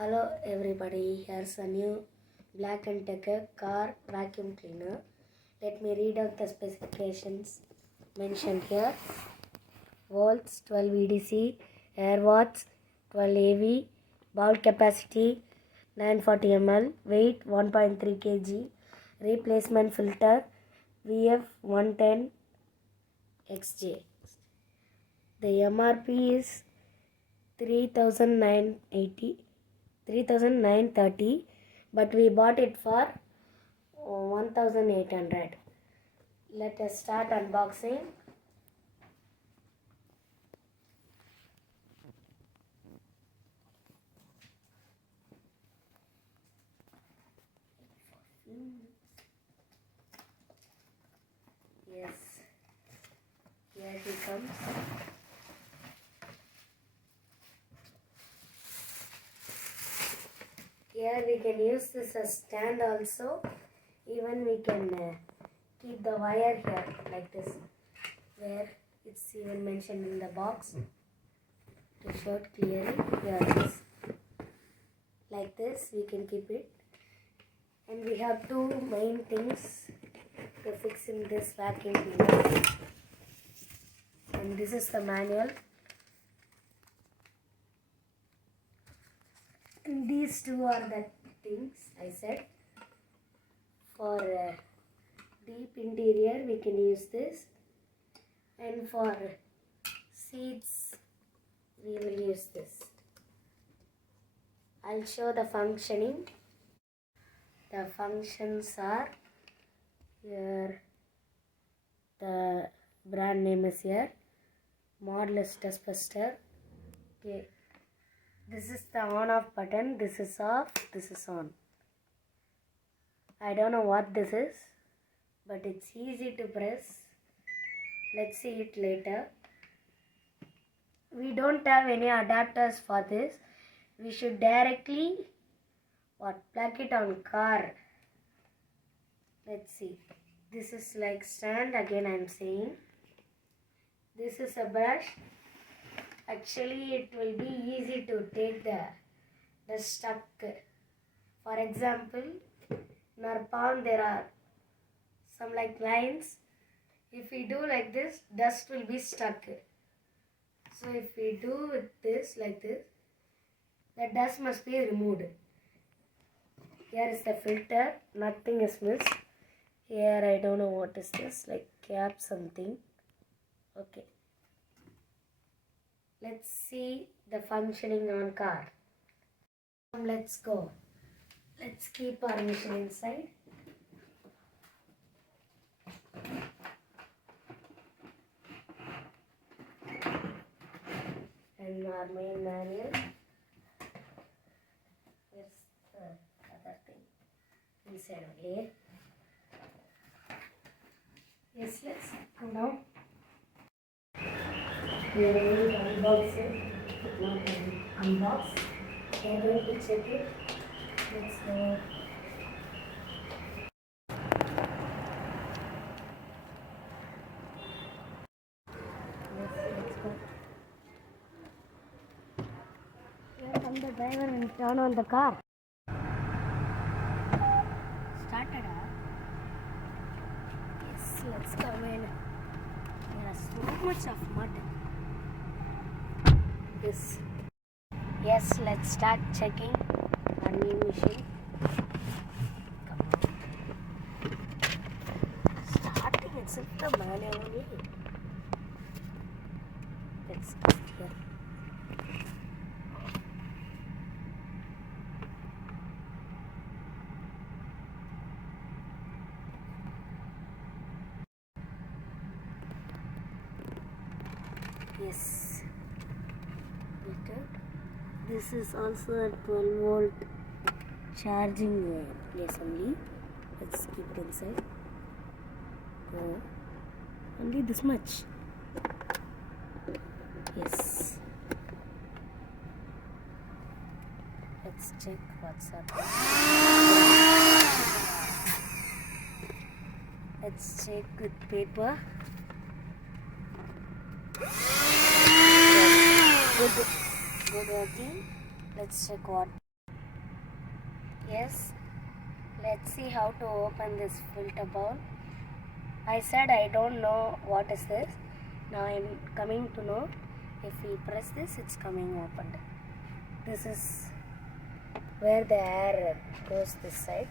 Hello everybody, here's a new Black & Decker car vacuum cleaner. Let me read out the specifications mentioned here. Volts 12 VDC, air watts 12 AV, bowl capacity 940 ml, weight 1.3 kg, replacement filter VF 110 XJ. The MRP is 3,930, but we bought it for 1,800. Let us start unboxing. Yes, here he comes. Here we can use this as stand also. Even we can keep the wire here like this, where it's even mentioned in the box to show it clearly. Here it is. Like this we can keep it. And we have two main things to fix in this vacuum cleaner. And this is the manual. And these two are the things I said. For deep interior we can use this, and for seats we will use this. I'll show the functioning. The functions are here. The brand name is here. Modless Dust Buster. Okay. This is the on off button. This is off. This is on. I don't know what this is, but it's easy to press. Let's see it later. We don't have any adapters for this. We should directly plug it on car. Let's see. This is like stand. Again I'm saying. This is a brush. Actually it will be easy to take the stuck. For example, in our palm there are some like lines. If we do like this, dust will be stuck. So if we do this like this, the dust must be removed. Here is the filter. Nothing is missed. Here I don't know what is this, like cap something. Okay. Let's see the functioning on car. Let's go. Let's keep our machine inside. And our main manual. Here's the other thing inside only. Yes, let's go now. We are going to unbox it. Unbox. We are going to check it. Let's go. Yes, let's go. Here comes the driver and turn on the car. Started, huh? Yes, let's come in. There is so much of mud. Yes, let's start checking our new machine. Come on. Starting itself the manual only. Let's start here. Yes. This is also a 12 volt charging place only. Let's keep it inside. Only this much. Yes. Let's check what's up. Let's check with paper. Good working. Let's check what Yes, let's see how to open this filter bowl. I said I don't know what is this. Now I'm coming to know. If we press this, it's coming opened. This is where the air goes this side.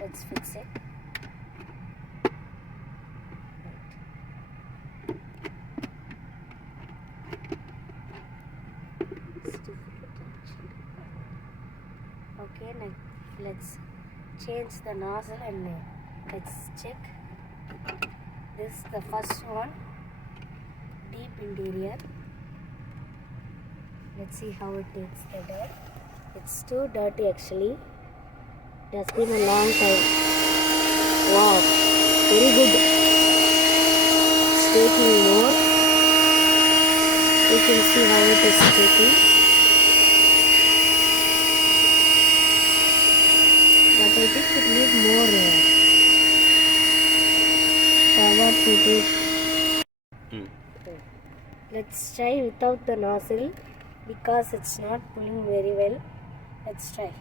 Let's fix it. Okay, now let's change the nozzle and let's check. This is the first one, deep interior. Let's see how it takes the dirt. It's too dirty actually. It has been a long time. Wow, very good. It's taking more. You can see how it is taking. But I think it needs more power to do. Let's try without the nozzle because it's not pulling very well. Let's try.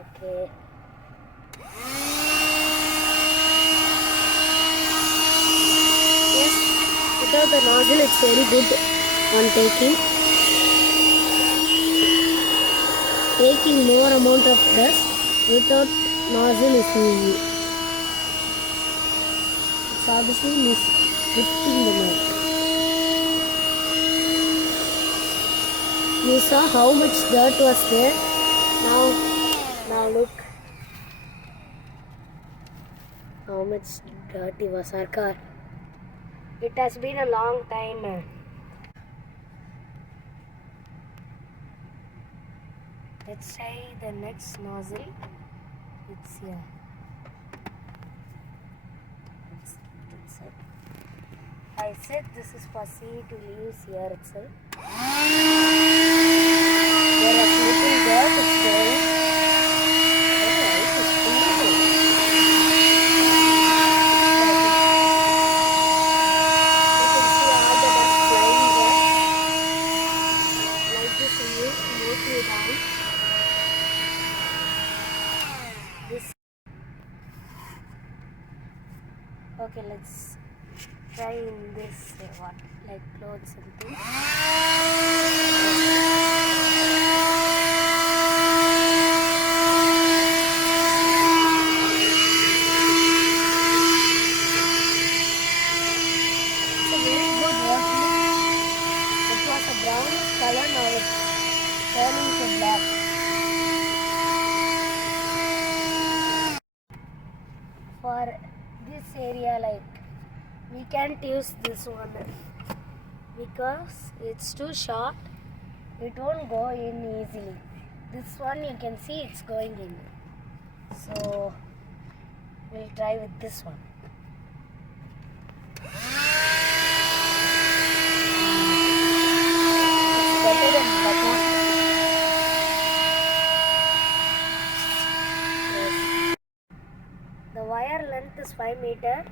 Okay. Yes, without the nozzle it's very good on taking. Taking more amount of dust without nozzle is easy. It's obviously lifting the milk. You saw how much dirt was there. Now look how much dirty was our car. It has been a long time. Let's try the next nozzle. It's here. I said this is for C to use here itself. There is little dirt is going. You can see all the dust flying there. Like this you use smoothly down. This. Okay, let's try in this what like clothes and things. It's a very good wash. It was a brownish color, now it's turning to black. For this area, like we can't use this one because it's too short. It won't go in easily. This one you can see it's going in. So we'll try with this one. It's better than butter. Yes. The wire length is 5 meters.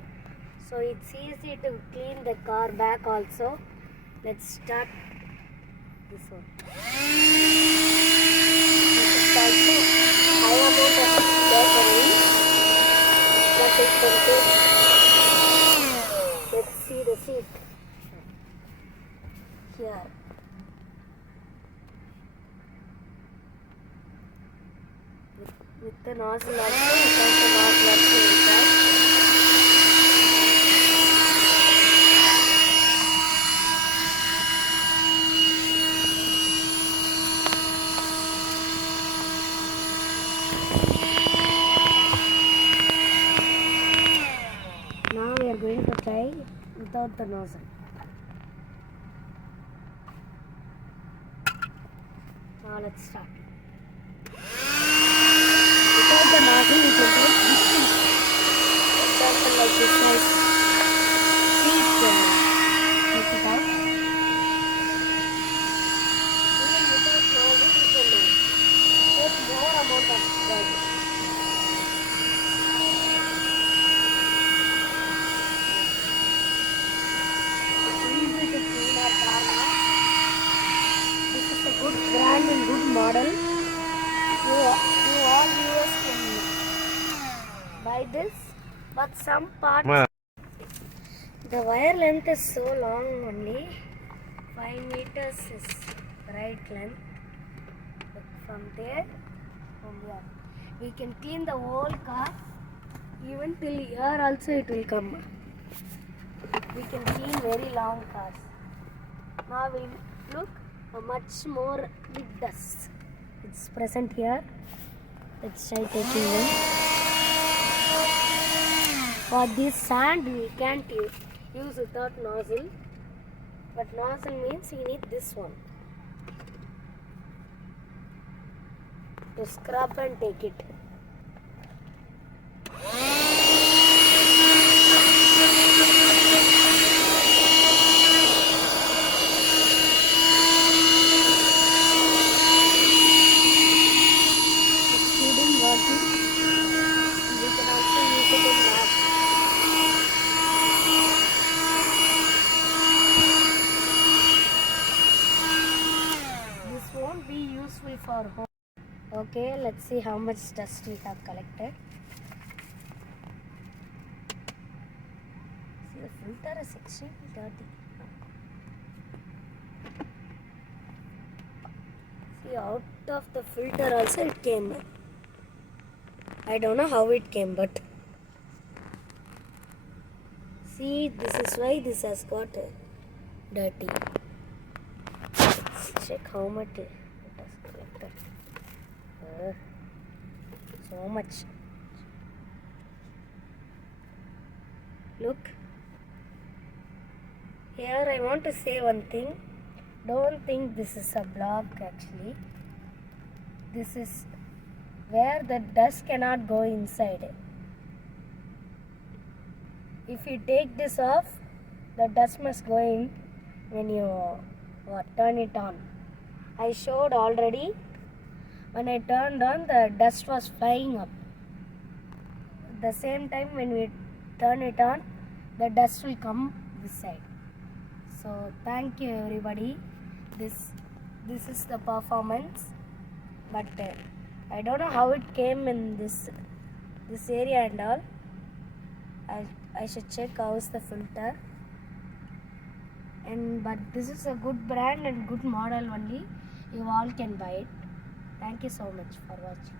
So it's easy to clean the car back also. Let's start this one. This is also high amount of battery. But it can take. Let's see the seat. Here. With the nozzle also, without the nozzle also inside. Now we are going to try without the nozzle. Now let's start. Without the nozzle, you can take this. Example like this nice seat. Take it out. Even without nozzle, you can take more amount of dirt. It's easy to clean our car now. model. You all viewers can buy this, but some parts the wire length is so long only. 5 meters is right length. But from there, we can clean the whole car. Even till here also it will come. We can clean very long cars. Now we look a much more big dust. It's present here. Let's try taking them. For this sand we can't use without nozzle. But nozzle means we need this one to scrub and take it. For home. Okay, let's see how much dust we have collected. See, the filter is extremely dirty. See, out of the filter also it came. I don't know how it came, but see, this is why this has got dirty. Let's check how much it has collected. So much. Look. Here I want to say one thing. Don't think this is a block actually. This is where the dust cannot go inside. If you take this off, the dust must go in when you turn it on. I showed already. When I turned on, the dust was flying up. At the same time, when we turn it on, the dust will come this side. So thank you everybody. This is the performance. But I don't know how it came in this area and all. I should check how is the filter. But this is a good brand and good model only. You all can buy it. Thank you so much for watching.